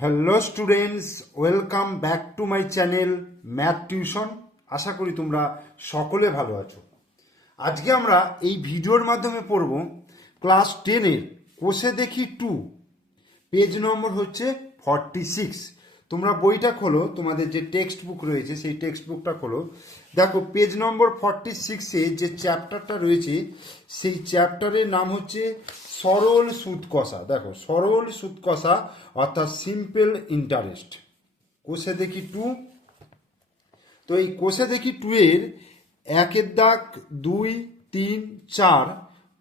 Hello students, welcome back to my channel math tuition. আশা করি তোমরা সকলে ভালো আছো। আজকে আমরা এই ভিডিওর মাধ্যমে পড়ব ক্লাস 10-এর কোষে দেখি 2, পেজ নম্বর হচ্ছে 46। তোমরা বইটা খোলো, তোমাদের যে টেক্সট বুক রয়েছে সেই টেক্সট বুকটা খোলো। দেখো পেজ নম্বর 46-এ যে চ্যাপ্টারটা রয়েছে সেই চ্যাপ্টারের নাম হচ্ছে সরল সুদ কষা। দেখো সরল সুদ কষা অর্থাৎ সিম্পল ইন্টারেস্ট, কোষে দেখি 2। তো এই কোষে দেখি 2-এর 1-এর দাগ 2, 3, 4,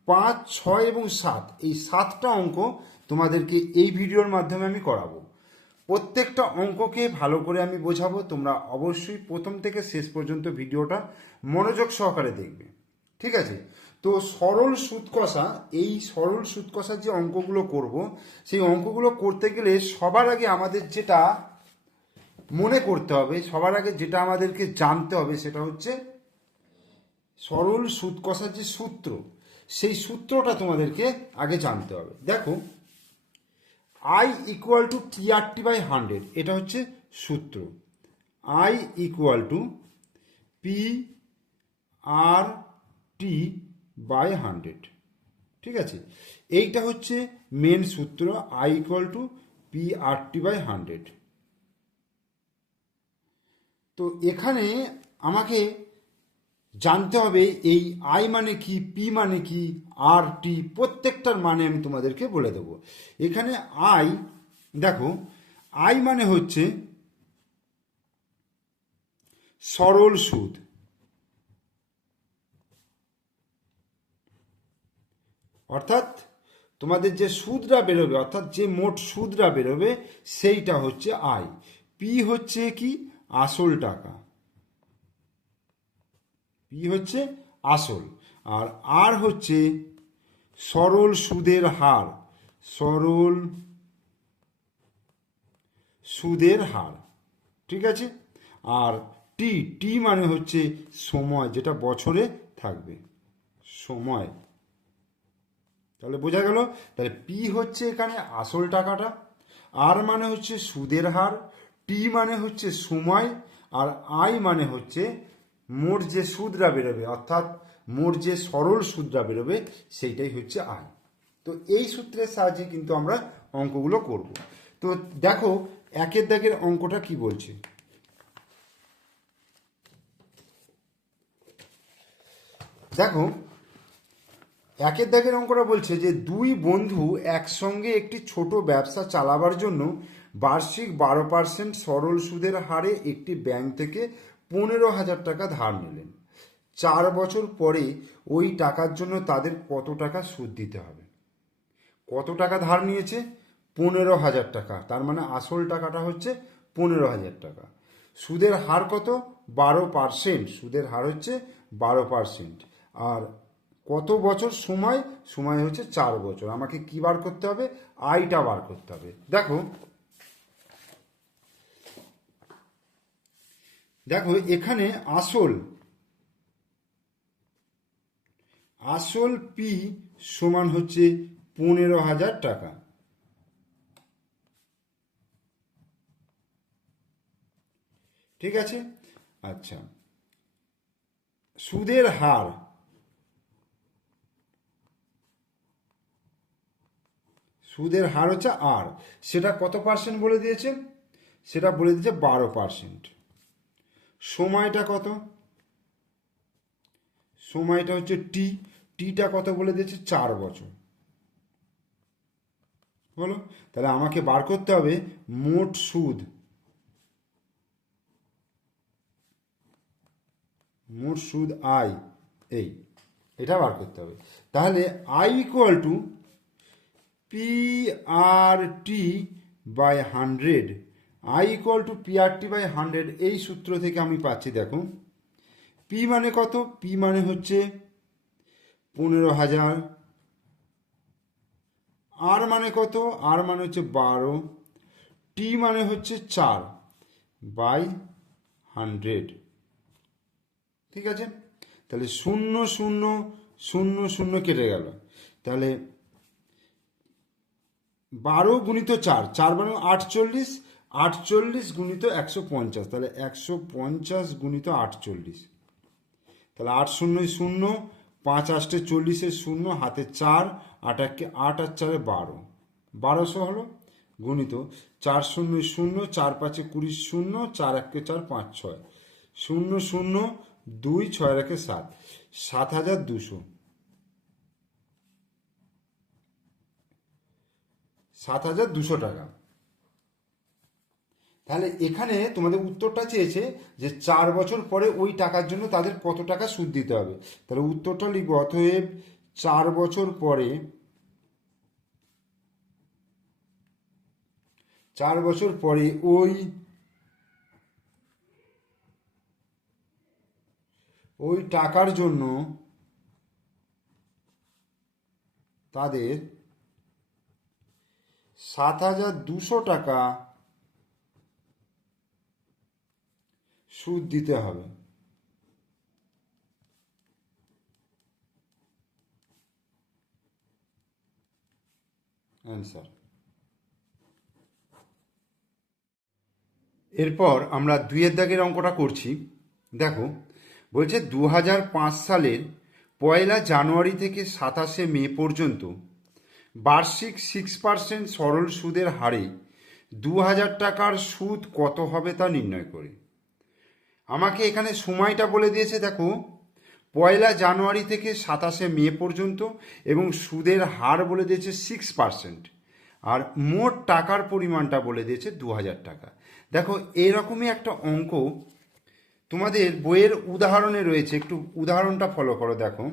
5, 6 এবং 7, এই 7টা অঙ্ক তোমাদেরকে এই ভিডিওর মাধ্যমে আমি করাবো। প্রত্যেকটা অঙ্ককে ভালো করে আমি বোঝাবো, তোমরা অবশ্যই প্রথম থেকে শেষ পর্যন্ত ভিডিওটা মনোযোগ সহকারে দেখবে, ঠিক আছে? তো সরল সুদ কষা, এই সরল সুদ কষার যে অঙ্কগুলো করব, সেই অঙ্কগুলো করতে গেলে সবার আগে আমাদের যেটা মনে করতে হবে, সবার আগে যেটা আমাদেরকে জানতে হবে সেটা হচ্ছে সরল সুদ কষার যে সূত্র, সেই সূত্রটা তোমাদেরকে আগে জানতে হবে। দেখো I equal to PRT by 100, এটা হচ্ছে সূত্র। I equal to PRT by 100, ঠিক আছে? এইটা হচ্ছে মেন সূত্র, I equal to PRT by 100। তো এখানে আমাকে জানতে হবে এই আই মানে কি, পি মানে কি, আর টি, প্রত্যেকটার মানে আমি তোমাদেরকে বলে দেবো। এখানে আই, দেখো আই মানে হচ্ছে সরল সুদ, অর্থাৎ তোমাদের যে সুদরা বেরোবে, অর্থাৎ যে মোট সুদরা বেরোবে সেইটা হচ্ছে আই। পি হচ্ছে কি, আসল টাকা, পি হচ্ছে আসল। আর আর হচ্ছে সরল সুদের হার, সরল সুদের হার, ঠিক আছে? আর টি, টি মানে হচ্ছে সময়, যেটা বছরে থাকবে, সময়। তাহলে বোঝা গেল? তাহলে পি হচ্ছে এখানে আসল টাকাটা, আর মানে হচ্ছে সুদের হার, টি মানে হচ্ছে সময়, আর আই মানে হচ্ছে মোট যে সুদরা বেরোবে, অর্থাৎ মোট যে সরল সুদরা বেরোবে সেইটাই হচ্ছে আই। তো এই সূত্রের সাহায্যে কিন্তু আমরা অঙ্কগুলো করব। তো দেখো 1-এর দাগের অঙ্কটা কি বলছে। দেখো 1-এর দাগের অঙ্কটা বলছে যে দুই বন্ধু একসঙ্গে একটি ছোট ব্যবসা চালাবার জন্য বার্ষিক 12% সরল সুদের হারে একটি ব্যাংক থেকে 15,000 টাকা ধার নিলেন। 4 বছর পরে ওই টাকার জন্য তাদের কত টাকা সুদ দিতে হবে? কত টাকা ধার নিয়েছে? 15,000 টাকা, তার মানে আসল টাকাটা হচ্ছে 15,000 টাকা। সুদের হার কত? 12%, সুদের হার হচ্ছে 12%। আর কত বছর সময়? সময় হচ্ছে 4 বছর। আমাকে কি বার করতে হবে? আইটা বার করতে হবে। দেখো দেখো এখানে আসল, আসল পি সমান হচ্ছে 15,000 টাকা, ঠিক আছে? আচ্ছা, সুদের হার, সুদের হার হচ্ছে আর, সেটা কত পার্সেন্ট বলে দিয়েছে? সেটা বলে দিয়েছে 12%। সময়টা কত? সময়টা হচ্ছে টি, টিটা কত বলে দিয়েছে? 4 বছর। বলো, তাহলে আমাকে বার করতে হবে মোট সুদ, মোট সুদ আই, এই এটা বার করতে হবে। তাহলে I equal to P R T by 100, I equal to P R T by 100, এই সূত্র থেকে আমি পাচ্ছি, দেখো পি মানে কত? পি মানে হচ্ছে 15,000, আর মানে কত? আর মানে হচ্ছে 12, টি মানে হচ্ছে 4 বাই 100, ঠিক আছে? তাহলে 0 0 0 0 কেটে গেল, তাহলে 12 × 4, 4 × 48, 48 গুণিত 150, তাহলে 150 গুণিত 48, তাহলে 8 শূন্য 0, 5 8 40 0, হাতে 4, 8 1 8 আর 4 12, 1200 হলো, গুণিত 4 শূন্য 0, 4 5 20 0, 4 1 4 5 6 0 0 2 6 1 7, 7200, 7200 টাকা। তাহলে এখানে তোমাদের উত্তরটা চেয়েছে যে 4 বছর পরে ওই টাকার জন্য তাদের কত টাকা সুদ দিতে হবে। তাহলে উত্তরটা লিখব, অতএব 4 বছর পরে, 4 বছর পরে ওই টাকার জন্য তাদের 7200 টাকা সুদ দিতে হবে। অ্যান্সার। এরপর আমরা 2-এর দাগের অঙ্কটা করছি। দেখো, বলছে 2005 সালের 1 জানুয়ারি থেকে 27 মে পর্যন্ত বার্ষিক 6% সরল সুদের হারে 2000 টাকার সুদ কত হবে তা নির্ণয় করে। আমাকে এখানে সময়টা বলে দিয়েছে, দেখো 1 জানুয়ারি থেকে 27 মে পর্যন্ত, এবং সুদের হার বলে দিয়েছে 6%, আর মোট টাকার পরিমাণটা বলে দিয়েছে 2000 টাকা। দেখো এরকমই একটা অঙ্ক তোমাদের বইয়ের উদাহরণে রয়েছে, একটু উদাহরণটা ফলো করো। দেখো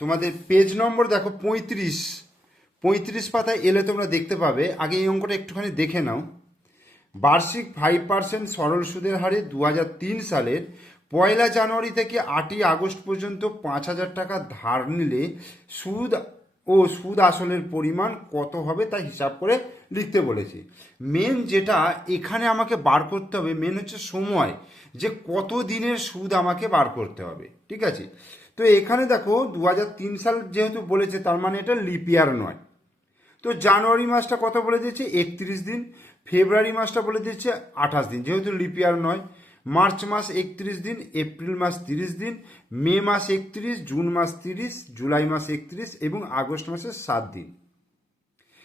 তোমাদের পেজ নম্বর দেখো 35 পাতায় এলে তোমরা দেখতে পাবে। আগে এই অঙ্কটা একটুখানি দেখে নাও। বার্ষিক 5% সরল সুদের হারে 2003 সালের 1 জানুয়ারি থেকে 8 আগস্ট পর্যন্ত 5000 টাকা ধার নিলে সুদ আসলের পরিমাণ কত হবে তা হিসাব করে লিখতে বলেছি। মেন যেটা এখানে আমাকে বার করতে হবে, মেন হচ্ছে সময়, যে কত দিনের সুদ আমাকে বার করতে হবে। ঠিক আছে, তো এখানে দেখো 2003 সাল যেহেতু বলেছে, তার মানে এটা লিপ ইয়ার নয়। তো জানুয়ারি মাসটা কত বলে দিয়েছে, 31 দিন। ফেব্রুয়ারি মাসটা বলে দিয়েছে 28 দিন, যেহেতু লিপ ইয়ার নয়। মার্চ মাস 31 দিন, এপ্রিল মাস 30 দিন, মে মাস 31, জুন মাস 30, জুলাই মাস 31 এবং আগস্ট মাসে 7 দিন।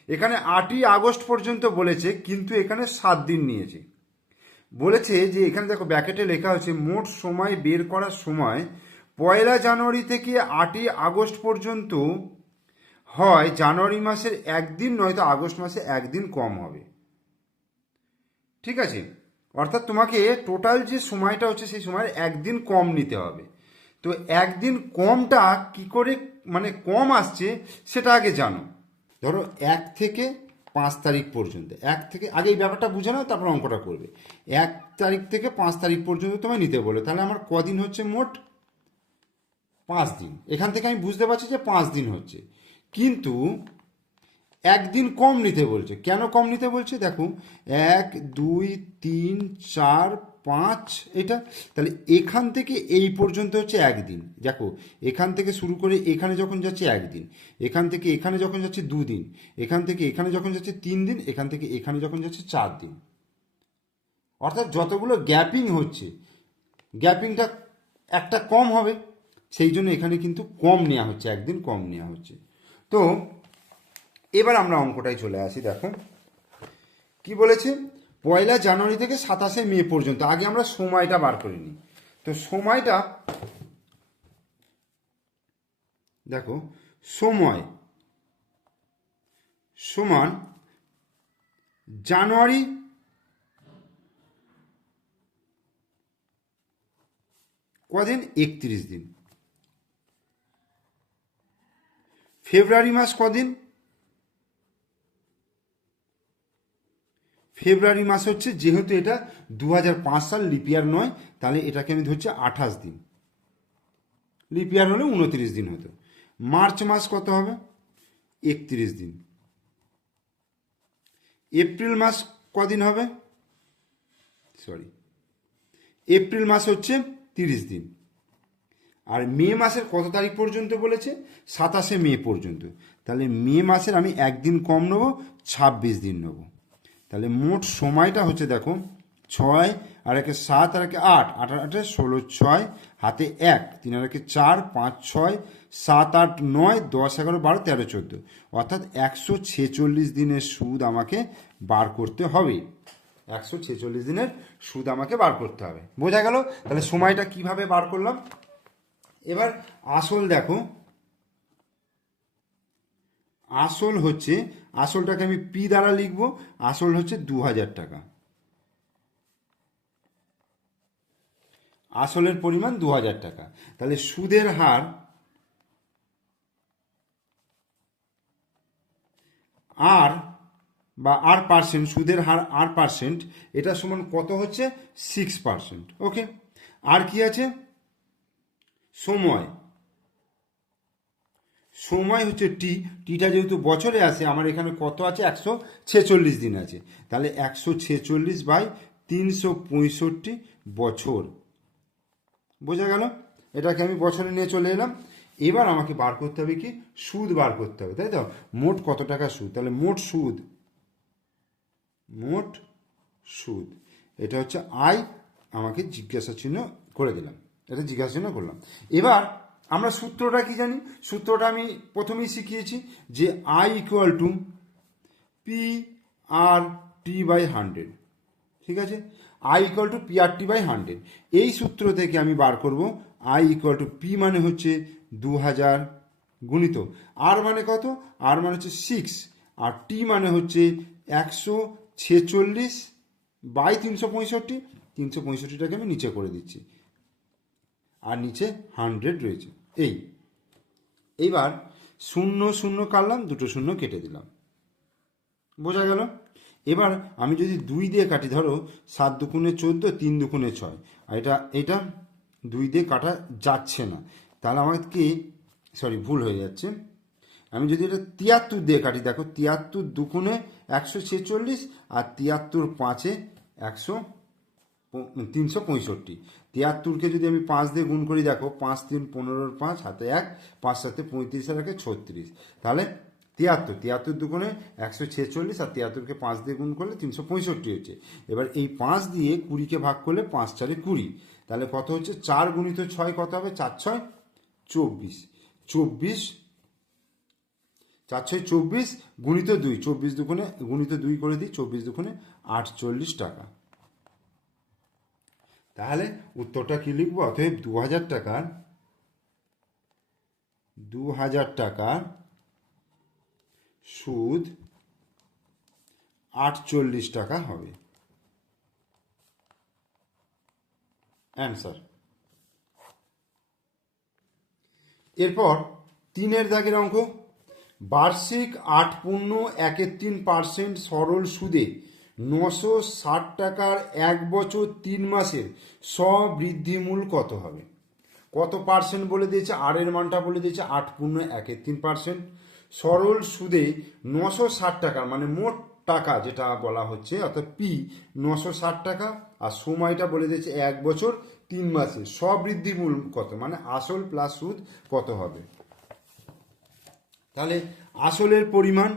এখানে 8ই আগস্ট পর্যন্ত বলেছে, কিন্তু এখানে 7 দিন নিয়েছে। বলেছে যে এখানে দেখো ব্র্যাকেটে লেখা হচ্ছে মোট সময় বের করার সময় 1 জানুয়ারি থেকে 8ই আগস্ট পর্যন্ত হয় জানুয়ারি মাসের 1 দিন, নয়তো আগস্ট মাসে 1 দিন কম হবে। ঠিক আছে, অর্থাৎ তোমাকে টোটাল যে সময়টা হচ্ছে সেই সময়ের 1 দিন কম নিতে হবে। তো 1 দিন কমটা কি করে মানে কম আসছে সেটা আগে জানো। ধরো 1 থেকে 5 তারিখ পর্যন্ত, আগে এই ব্যাপারটা বুঝে নাও, তারপর অঙ্কটা করবে। 1 তারিখ থেকে 5 তারিখ পর্যন্ত তোমায় নিতে বলে, তাহলে আমার কদিন হচ্ছে মোট 5 দিন। এখান থেকে আমি বুঝতে পারছি যে 5 দিন হচ্ছে, কিন্তু 1 দিন কম নিতে বলছে। কেন কম নিতে বলছে দেখো, 1 2 3 4 5 এটা, তাহলে এখান থেকে এই পর্যন্ত হচ্ছে 1 দিন। দেখো এখান থেকে শুরু করে এখানে যখন যাচ্ছে 1 দিন, এখান থেকে এখানে যখন যাচ্ছে 2 দিন, এখান থেকে এখানে যখন যাচ্ছে 3 দিন, এখান থেকে এখানে যখন যাচ্ছে 4 দিন। অর্থাৎ যতগুলো গ্যাপিং হচ্ছে, গ্যাপিংটা একটা কম হবে, সেই জন্য এখানে কিন্তু কম নেওয়া হচ্ছে, 1 দিন কম নেওয়া হচ্ছে। তো এবার আমরা অঙ্কটায় চলে আসি। দেখো কি বলেছে, 1 জানুয়ারি থেকে 27 মে পর্যন্ত। আগে আমরা সময়টা বার করে নিই। তো সময়টা দেখো, সময় সমান জানুয়ারি কদিন, 31 দিন। ফেব্রুয়ারি মাস কদিন, ফেব্রুয়ারি মাস হচ্ছে, যেহেতু এটা 2005 সাল লিপ ইয়ার নয়, তাহলে এটাকে আমি ধরছি 28 দিন। লিপ ইয়ার হলে 29 দিন হতো। মার্চ মাস কত হবে, 31 দিন। এপ্রিল মাস কদিন হবে, এপ্রিল মাস হচ্ছে 30 দিন। আর মে মাসের কত তারিখ পর্যন্ত বলেছে? 27শে মে পর্যন্ত। তাহলে মে মাসের আমি একদিন কম নেব, 26 দিন নেব। তাহলে মোট সময়টা হচ্ছে দেখো 6 আর 1 7 আর 1 8, 8 আর 8 16, 6 হাতে 1, 3 আর 1 4, 5 6 7 8 9 10 11 12 13 14, অর্থাৎ 146 দিনের সুদ আমাকে বার করতে হবে। 146 দিনের সুদ আমাকে বার করতে হবে। বোঝা গেল? তাহলে সময়টা কিভাবে বার করলাম। এবার আসল দেখো, আসল হচ্ছে, আসলটাকে আমি পি দ্বারা লিখব। আসল হচ্ছে 2000 টাকা, আসলের পরিমাণ 2000 টাকা। তাহলে সুদের হার আর বা আর পার্সেন্ট, সুদের হার আর পার্সেন্ট, এটা সমান কত হচ্ছে? 6%। ওকে, আর কি আছে? সময়, সময় হচ্ছে টি, টিটা যেহেতু বছরে আসে, আমার এখানে কত আছে? 146 দিন আছে। তাহলে 146/365 বছর। বোঝা গেল? এটাকে আমি বছরে নিয়ে চলে এলাম। এবার আমাকে বার করতে হবে কি? সুদ বার করতে হবে, তাই তো? মোট কত টাকা সুদ? তাহলে মোট সুদ, মোট সুদ, এটা হচ্ছে আয়। আমাকে জিজ্ঞাসা চিহ্ন করে দিলাম, এটা জিজ্ঞাসা চিহ্ন করলাম। এবার আমরা সূত্রটা কি জানি? সূত্রটা আমি প্রথমেই শিখিয়েছি যে I equal to P R T by 100। ঠিক আছে, I equal to P R T by 100। এই সূত্র থেকে আমি বার করব আই ইকুয়াল টু পি মানে হচ্ছে 2000 গুণিত আর মানে কত? আর মানে হচ্ছে 6, আর টি মানে হচ্ছে 146/365। 365টাকে আমি নিচে করে দিচ্ছি, আর নিচে 100 রয়েছে। এইবার 0 0 কাটলাম, দুটো শূন্য কেটে দিলাম। বোঝা গেল? এবার আমি যদি 2 দিয়ে কাটি, ধরো 7 দুগুণে 14, 3 দুগুণে 6, আর এটা 2 দিয়ে কাটা যাচ্ছে না, তাহলে আমাকে, সরি ভুল হয়ে যাচ্ছে, আমি যদি এটা 73 দিয়ে কাটি, দেখো 73 দুগুণে 146, আর 73 5-এ 365। 73কে যদি আমি 5 দিয়ে গুণ করি, দেখো 5 3 15, 5 হাতে 1, 5 7 35 আর 1 36, তাহলে 73 দুগুণে 146, আর 73কে 5 দিয়ে গুণ করলে 365 হচ্ছে। এবার এই 5 দিয়ে 20কে ভাগ করলে 5 4 20, তাহলে কত হচ্ছে? 4 গুণিত 6 কত হবে? 4 6 24, 24, 4 6 24 গুণিত 2, 24 দুগুণে গুণিত 2 করে দিই, 24 দুগুণে 48 টাকা। তাহলে উত্তরটা কি লিখবো? অতএব 2000 টাকার সুদ 48 টাকা হবে। অ্যান্সার। এরপর 3-এর দাগের অঙ্ক, বার্ষিক 8.13% সরল সুদে 960 টাকার 1 বছর 3 মাসের স্ববৃদ্ধিমূল কত হবে? কত পার্সেন্ট বলে দিয়েছে? আর এর মানটা বলে দিয়েছে 8.13%। সরল সুদে 960 টাকা, মানে মোট টাকা যেটা বলা হচ্ছে, অর্থাৎ পি 960 টাকা, আর সময়টা বলে দিয়েছে 1 বছর 3 মাসে। স্ববৃদ্ধিমূল কত, মানে আসল প্লাস সুদ কত হবে? তাহলে আসলের পরিমাণ,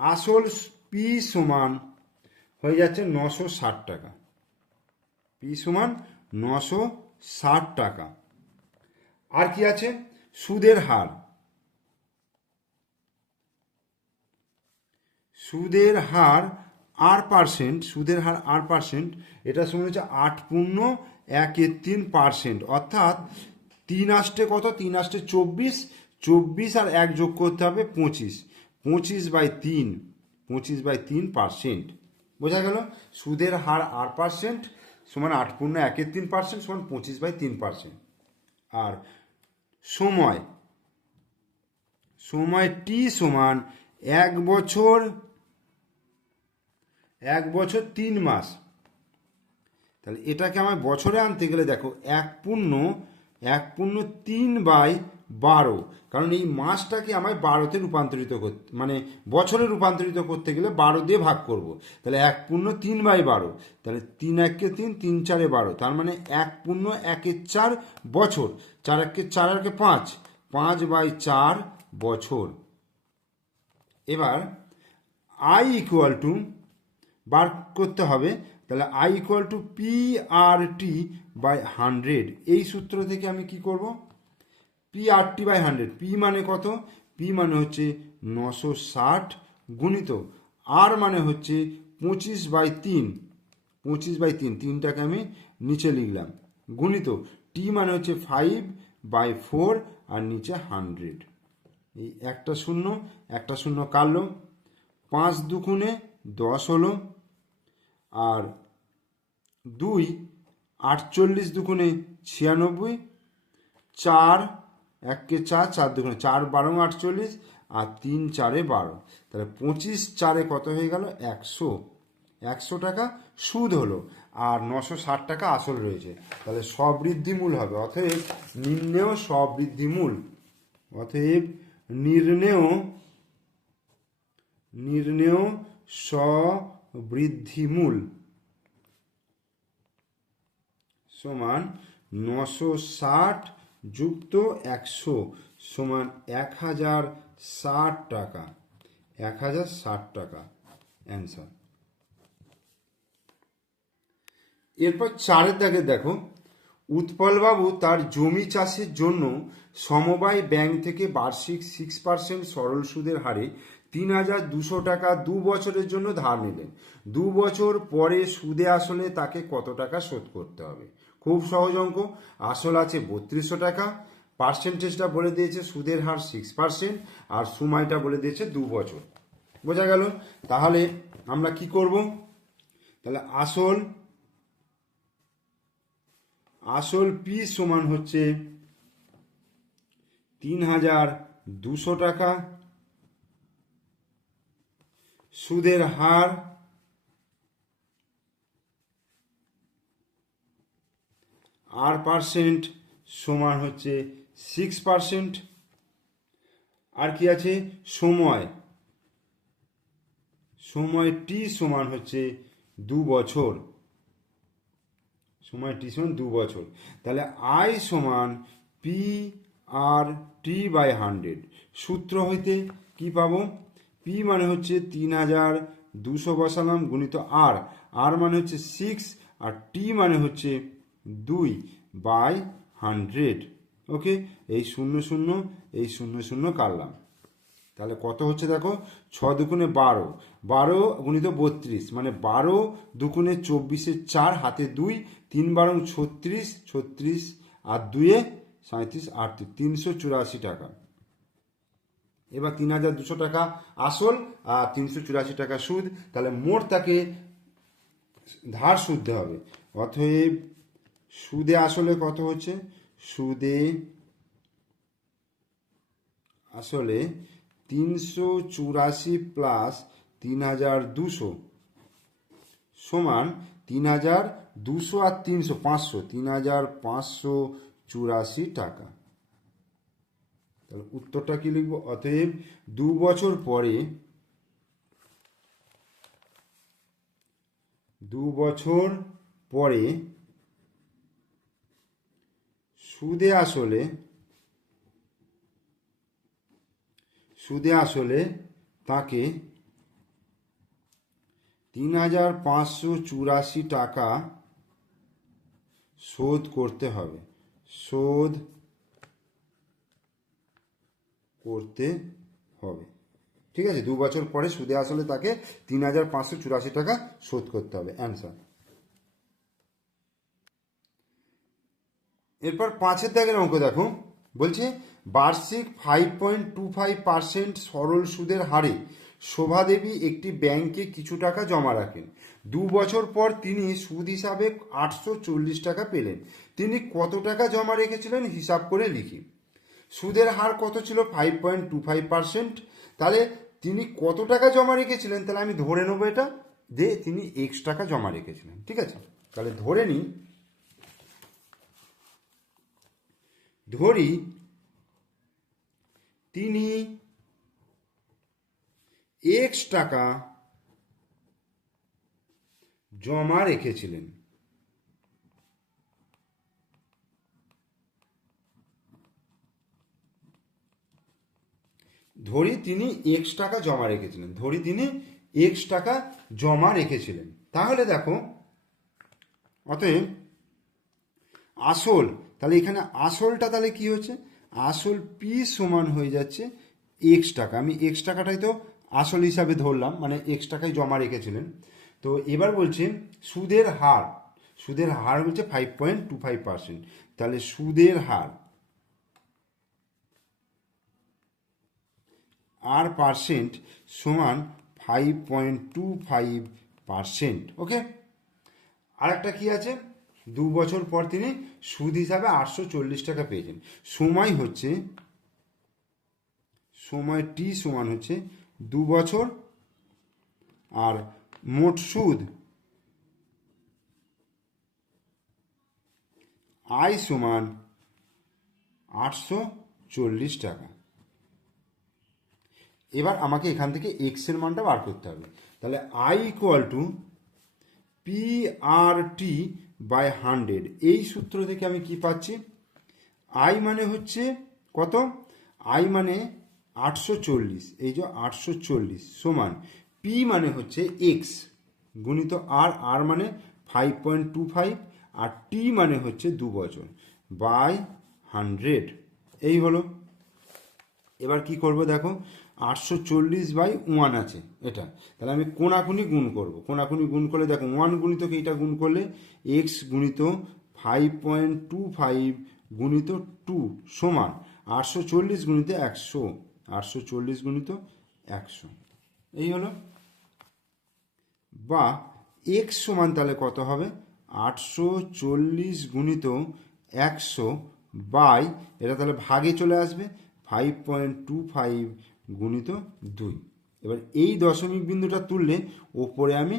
আসল পি সমান হয়ে যাচ্ছে 960 টাকা, পি সমান 960 টাকা। আর কি আছে? সুদের হার, সুদের হার আর পার্সেন্ট, সুদের হার আর পার্সেন্ট, এটা সমান হচ্ছে 8.13%, অর্থাৎ 3 আসতে কত? 3 আসতে 24, 24 আর 1 যোগ করতে হবে 25, 25/3, 25/3%। বোঝা গেল? সুদের হার আর পার্সেন্ট সমান 8.13% সমান 25/3%। আর সময়, সময় টি সমান 1 বছর 3 মাস। তাহলে এটাকে আমার বছরে আনতে গেলে দেখো 1.3/12 12, কারণ এই মাসটাকে আমায় 12তে রূপান্তরিত করতে, মানে বছরে রূপান্তরিত করতে গেলে 12 দিয়ে ভাগ করব। তাহলে 1×3/12, তাহলে 3×1=3, 3×4=12, তার মানে 1×1=4 বছর, 4×4=5, 5/4 বছর। এবার আই ইকুয়াল টু বার করতে হবে, তাহলে আই ইকুয়াল টু PRT/100। এই সূত্র থেকে আমি কি করব, PRT/100, পি মানে কত, পি মানে হচ্ছে 960 গুণিত আর মানে হচ্ছে 25/3, 25/3, তিনটাকে আমি নিচে লিখলাম, গুণিত টি মানে হচ্ছে 5/4 আর নিচে 100। এই একটা শূন্য কাটলো, 5×2 = 10 হলো, আর 2 48×2 = 96, 4 1×4, 4×2 4, 12 48, আর 3×4 = 12, তাহলে 25×4 কত হয়ে গেল, 100। 100 টাকা সুদ হলো, আর 960 টাকা আসল রয়েছে, তাহলে স্ববৃদ্ধিমূল হবে। অতএব নির্ণেয় স্ববৃদ্ধিমূল, অতএব নির্ণেয় স্ববৃদ্ধিমূল সমান 960 যুক্ত 100 সমান 1060 টাকা, 1060 টাকা অ্যান্সার। এরপর 4 দাগে দেখো, উৎপলবাবু তার জমি চাষের জন্য সমবায় ব্যাংক থেকে বার্ষিক 6% সরল সুদের হারে 3200 টাকা 2 বছরের জন্য ধার নিলেন। 2 বছর পরে সুদে আসলে তাকে কত টাকা শোধ করতে হবে? খুব সহজ অঙ্ক। আসল আছে 3200 টাকা, পার্সেন্টেজটা বলে দিয়েছে সুদের হার 6%, আর সময়টা বলে দিয়েছে 2 বছর। বোঝা গেল? তাহলে আমরা কি করব, তাহলে আসল পি সমান হচ্ছে 3200 টাকা, সুদের হার আর পার্সেন্ট সমান হচ্ছে 6%, আর কি আছে, সময় টি সমান হচ্ছে 2 বছর, সময় টি সমান 2 বছর। তাহলে আই সমান PRT/100। সূত্র হইতে কি পাবো, পি মানে হচ্ছে 3200 বসালাম, গুণিত আর মানে হচ্ছে 6, আর টি মানে হচ্ছে 2/100। ওকে, এই 0 এই 0 কাটলাম, তাহলে কত হচ্ছে দেখো, 6×2 = 12, 12 গুণিত 32, মানে 12×2 = 24, 4 হাতে 2, 3×12 = 36, 36 আর 2 = 37, 38, 384 টাকা। এবার 3200 টাকা আসল আর 384 টাকা সুদ, তাহলে মোট তাকে ধার শুধতে হবে। অতএব সুদে আসলে কত হচ্ছে, সুদে আসলে 384 প্লাস 3200 সমান 3200 আর 300 500, 3584 টাকা। তাহলে উত্তরটা কি লিখবো, অতএব 2 বছর পরে, 2 বছর পরে সুদে আসলে তাকে 3584 টাকা শোধ করতে হবে, ঠিক আছে। 2 বছর পরে সুদে আসলে তাকে 3584 টাকা শোধ করতে হবে, অ্যান্সার। এরপর 5 দাগের অঙ্ক দেখো, বলছে বার্ষিক 5.25% সরল সুদের হারে শোভাদেবী একটি ব্যাংকে কিছু টাকা জমা রাখেন। 2 বছর পর তিনি সুদ হিসাবে 840 টাকা পেলেন। তিনি কত টাকা জমা রেখেছিলেন হিসাব করে লিখি। সুদের হার কত ছিল, 5.25%, তাহলে তিনি কত টাকা জমা রেখেছিলেন, তাহলে আমি ধরে নেবো এটা যে তিনি X টাকা জমা রেখেছিলেন, ঠিক আছে। তাহলে ধরি তিনি এক্স টাকা জমা রেখেছিলেন। ধরি তিনি এক্স টাকা জমা রেখেছিলেন, ধরি তিনি এক্স টাকা জমা রেখেছিলেন। তাহলে দেখো, অতএব আসল, তাহলে এখানে আসলটা তাহলে কি হচ্ছে, আসল পি সমান হয়ে যাচ্ছে এক্স টাকা। আমি এক্স টাকাটাই তো আসল হিসাবে ধরলাম, মানে এক্স টাকায় জমা রেখেছিলেন। তো এবার বলছে সুদের হার, সুদের হার বলছে 5.25%। তাহলে সুদের হার আর পার্সেন্ট সমান 5.25%। ওকে, আর একটা কি আছে, 2 বছর পর তিনি সুদ হিসাবে 840 টাকা পেয়েছেন। সময় হচ্ছে, সময় টি সমান হচ্ছে 2 বছর, আর মোট সুদ আয় সমান 840 টাকা। এবার আমাকে এখান থেকে এক্স এর মানটা বার করতে হবে। তাহলে I equal to P R T by 100। এই সূত্র থেকে আমি কি পাচ্ছি, আই মানে হচ্ছে কত, আই মানে 840, এই যে 840 সমান পি মানে হচ্ছে এক্স গুণিত আর, আর মানে 5.25, আর টি মানে হচ্ছে 2 বছর বাই 100। এই হলো। এবার কি করব দেখো, 840/1 আছে এটা, তাহলে আমি কোনাকুনি গুণ করব। কোনাকুনি গুণ করলে দেখো 1 গুণিতক এইটা গুণ করলে এক্স গুণিত 5.25 গুণিত 2 সমান 840 গুণিত 100, 840 গুণিত 100। এই হলো। বা এক্স সমান তাহলে কত হবে, 840 গুণিত 100 বাই, এটা তাহলে ভাগে চলে আসবে 5.25 গুণিত 2। এবার এই দশমিক বিন্দুটা তুললে ওপরে আমি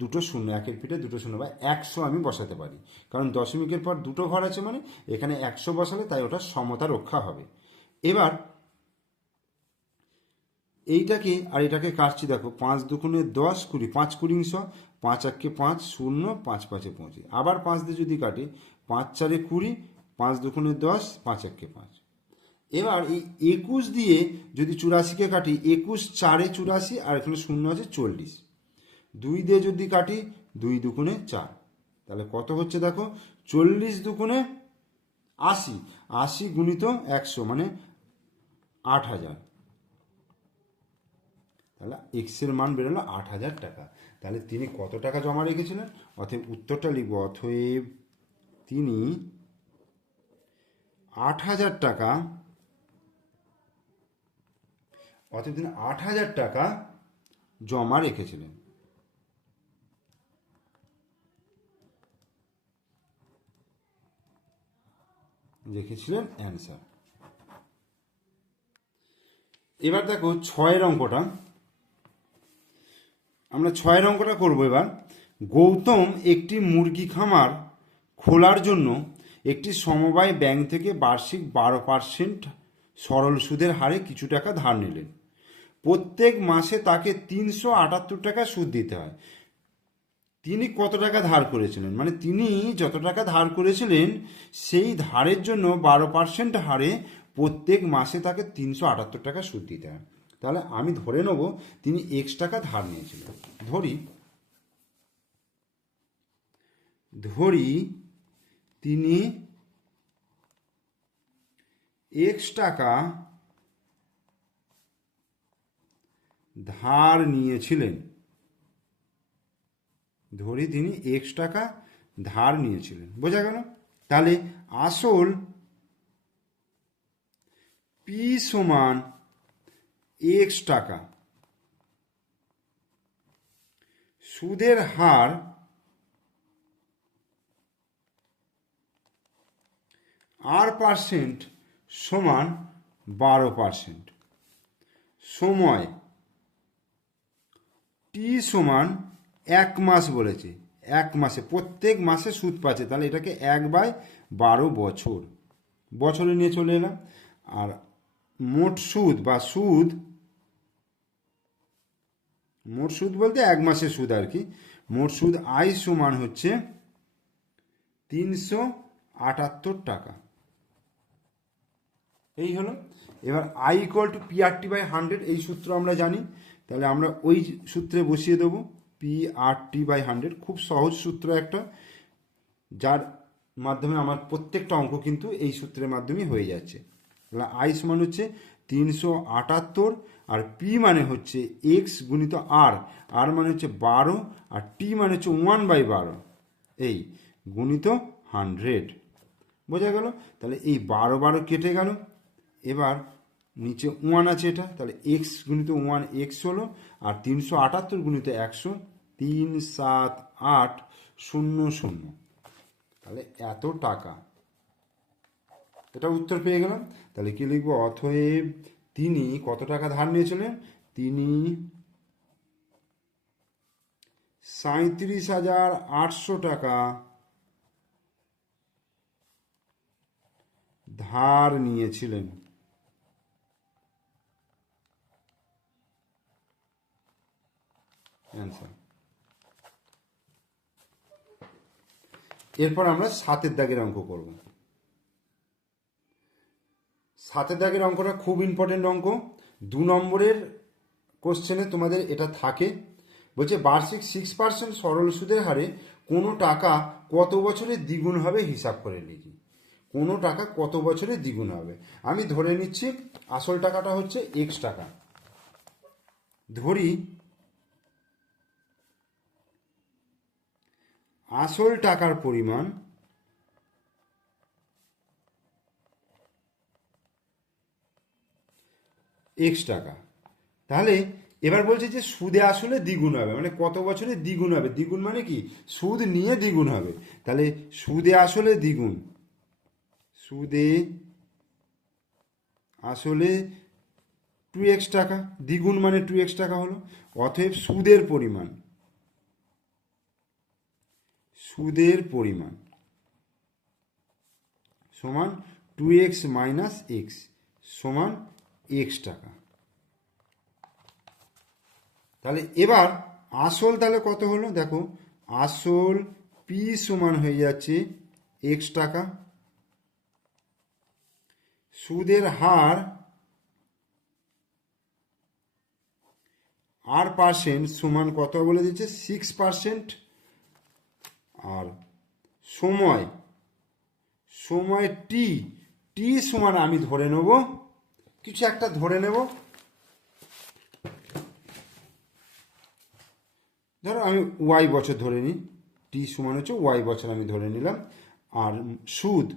দুটো শূন্য, একের পিঠে দুটো শূন্য বা 100 আমি বসাতে পারি, কারণ দশমিকের পর দুটো ঘর আছে মানে এখানে 100 বসালে তাই ওটা সমতা রক্ষা হবে। এবার এইটাকে আর এটাকে কাটছি, দেখো 5 দুগুণে 10, 20, 5 20, 5 1 5, 0, 5 5 25। আবার 5 দিয়ে যদি কাটি, 5 4 20, 5 দুগুণে 10, 5 1 5। এবার এই 21 দিয়ে যদি 84কে কাটি, 21 4 84, আর এখানে শূন্য আছে 40। 2 দিয়ে যদি কাটি, 2 দুগুণে 4, তাহলে কত হচ্ছে দেখো, 40 দুগুণে 80, 80 গুণিত 100 মানে 8000। তাহলে এক্স এর মান বেরোলো 8000 টাকা। তাহলে তিনি কত টাকা জমা রেখেছিলেন, অতএব উত্তরটা লিখব, অতএব তিনি 8000 টাকা, অতএব তিনি 8000 টাকা জমা রেখেছিলেন। রেখেছিলেন অ্যান্সার। এবার দেখো 6 অঙ্কটা, আমরা 6 অঙ্কটা করব। এবার গৌতম একটি মুরগি খামার খোলার জন্য একটি সমবায় ব্যাংক থেকে বার্ষিক 12% সরল সুদের হারে কিছু টাকা ধার নিলেন। প্রত্যেক মাসে তাকে 378 টাকা সুদ দিতে হয়। তিনি কত টাকা ধার করেছিলেন, মানে তিনি যত টাকা ধার করেছিলেন সেই ধারের জন্য 12% হারে প্রত্যেক মাসে তাকে 378 টাকা সুদ দিতে হয়। তাহলে আমি ধরে নেব তিনি এক্স টাকা ধার নিয়েছিলেন। ধরি তিনি এক্স টাকা ধার নিয়েছিলেন। ধরি তিনি এক্স টাকা ধার নিয়েছিলেন, বোঝা গেল। তাহলে আসল পি সমান এক্স টাকা, সুদের হার আর পার্সেন্ট সমান 12%। সময় টি সমান 1 মাস বলেছে, 1 মাসে প্রত্যেক মাসে সুদ পাচ্ছে, তাহলে এটাকে 1/12 বছর, বছরে নিয়ে চলে এলাম। আর মোট সুদ বা সুদ, মোট সুদ বলতে 1 মাসের সুদ আর কি, মোট সুদ আই সমান হচ্ছে 378 টাকা। এই হলো। এবার I equal to PRT by 100, এই সূত্র আমরা জানি, তাহলে আমরা ওই সূত্রে বসিয়ে দেবো পিআরটি বাই 100। খুব সহজ সূত্র একটা, যার মাধ্যমে আমার প্রত্যেকটা অঙ্ক কিন্তু এই সূত্রের মাধ্যমে হয়ে যাচ্ছে। তাহলে আই সমান হচ্ছে 378, আর পি মানে হচ্ছে এক্স গুণিত আর, আর মানে হচ্ছে 12, আর টি মানে হচ্ছে 1/12, এই গুণিত 100। বোঝা গেল? তাহলে এই 12 কেটে গেল। এবার নিচে 1 আছে এটা, তাহলে এক্স গুণিত 1 এক্স হলো, আর 378 গুণিত 100, 37800, তাহলে এত টাকা। এটা উত্তর পেয়ে গেলাম। তাহলে কি লিখবো? অতএব তিনি কত টাকা ধার নিয়েছিলেন? তিনি 37,800 টাকা ধার নিয়েছিলেন। অ্যান্সার। এরপর আমরা 7 দাগের অঙ্ক করব। 7 দাগের অঙ্কটা খুব ইম্পর্টেন্ট অঙ্ক, 2 নম্বরের কোশ্চেনে তোমাদের এটা থাকে। বলছে বার্ষিক 6% সরল সুদের হারে কোনো টাকা কত বছরে দ্বিগুণ হবে হিসাব করে লিখি। কোনো টাকা কত বছরে দ্বিগুণ হবে? আমি ধরে নিচ্ছি আসল টাকাটা হচ্ছে এক্স টাকা, ধরি আসল টাকার পরিমাণ এক্স টাকা। তাহলে এবার বলছে যে সুদে আসলে দ্বিগুণ হবে, মানে কত বছরে দ্বিগুণ হবে। দ্বিগুণ মানে কি? সুদ নিয়ে দ্বিগুণ হবে। তাহলে সুদে আসলে দ্বিগুণ, সুদে আসলে 2x টাকা, দ্বিগুণ মানে 2x টাকা হলো। অতএব সুদের পরিমাণ, সুদের পরিমাণ সমান 2x মাইনাস এক্স সমান এক্স টাকা। তাহলে এবার আসল তাহলে কত হলো? দেখো, আসল পি সমান হয়ে যাচ্ছে এক্স টাকা, সুদের হার আর পার্সেন্ট সমান কত বলে দিচ্ছে? 6%, আর সময়, সময় টি, টি সমান আমি ধরে নেব কিছু একটা, ধরে নেব ধরো আমি ওয়াই বছর ধরে নিই, টি সমান হচ্ছে ওয়াই বছর আমি ধরে নিলাম, আর সুদ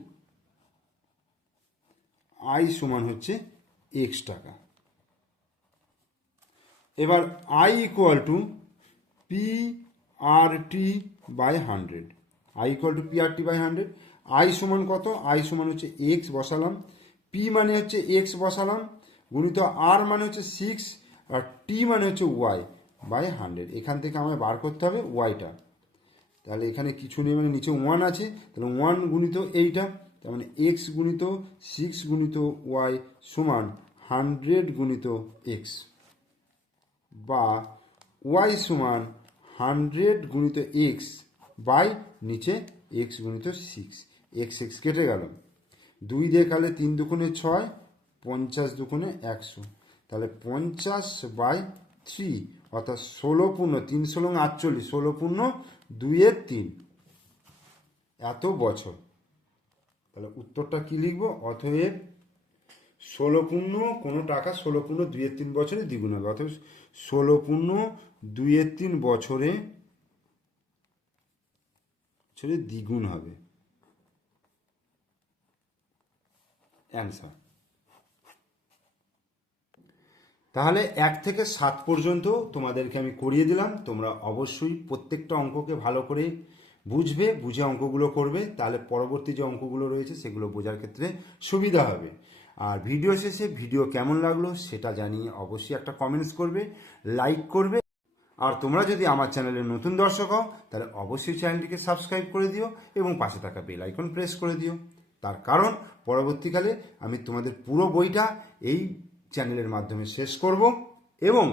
আই সমান হচ্ছে এক্স টাকা। এবার I equal to P R T by 100, I equal to P R T by 100। I সমান কত? আই সমান হচ্ছে এক্স বসালাম, পি মানে হচ্ছে এক্স বসালাম, গুণিত আর মানে হচ্ছে 6, আর টি মানে হচ্ছে ওয়াই বাই 100। এখান থেকে আমায় বার করতে হবে ওয়াইটা। তাহলে এখানে কিছু নেই, মানে নিচে 1 আছে, তাহলে 1 গুণিত এইটা, তার মানে এক্স গুণিত 6 গুণিত ওয়াই সমান 100 গুণিত এক্স, বা ওয়াই সমান 100 গুণিত এক্স বাই নিচে এক্স গুণিত 6। এক্স এক্স কেটে গেল, 2 দিয়ে কালে 3 দুগুণে 6, 50 দুগুণে 100, তাহলে 50/3, অর্থাৎ 16 পূর্ণ 3 16 48, 16 পূর্ণ 2/3 এত বছর। তাহলে উত্তরটা কি লিখবো? অতএব 16 পূর্ণ কোনো টাকা 16 পূর্ণ 2/3 বছরে দ্বিগুণ হবে, অতএব 16 পূর্ণ 2/3 বছরে দ্বিগুণ হবে। অ্যান্সার। তাহলে 1 থেকে 7 পর্যন্ত তোমাদেরকে আমি করিয়ে দিলাম। তোমরা অবশ্যই প্রত্যেকটা অঙ্ককে ভালো করে বুঝবে, বুঝে অঙ্কগুলো করবে, তাহলে পরবর্তী যে অঙ্কগুলো রয়েছে সেগুলো বোঝার ক্ষেত্রে সুবিধা হবে। আর ভিডিও শেষে ভিডিও কেমন লাগলো সেটা জানিয়ে অবশ্যই একটা কমেন্টস করবে, লাইক করবে। আর তোমরা যদি আমার চ্যানেলের নতুন দর্শক হও তাহলে অবশ্যই চ্যানেলটিকে সাবস্ক্রাইব করে দিও এবং পাশে থাকা বেল আইকন প্রেস করে দিও। তার কারণ পরবর্তীকালে আমি তোমাদের পুরো বইটা এই চ্যানেলের মাধ্যমে শেষ করব এবং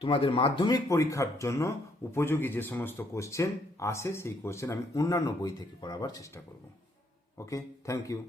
তোমাদের মাধ্যমিক পরীক্ষার জন্য উপযোগী যে সমস্ত কোশ্চেন আসে সেই কোশ্চেন আমি অন্যান্য বই থেকে করাবার চেষ্টা করব। ওকে, থ্যাংক ইউ।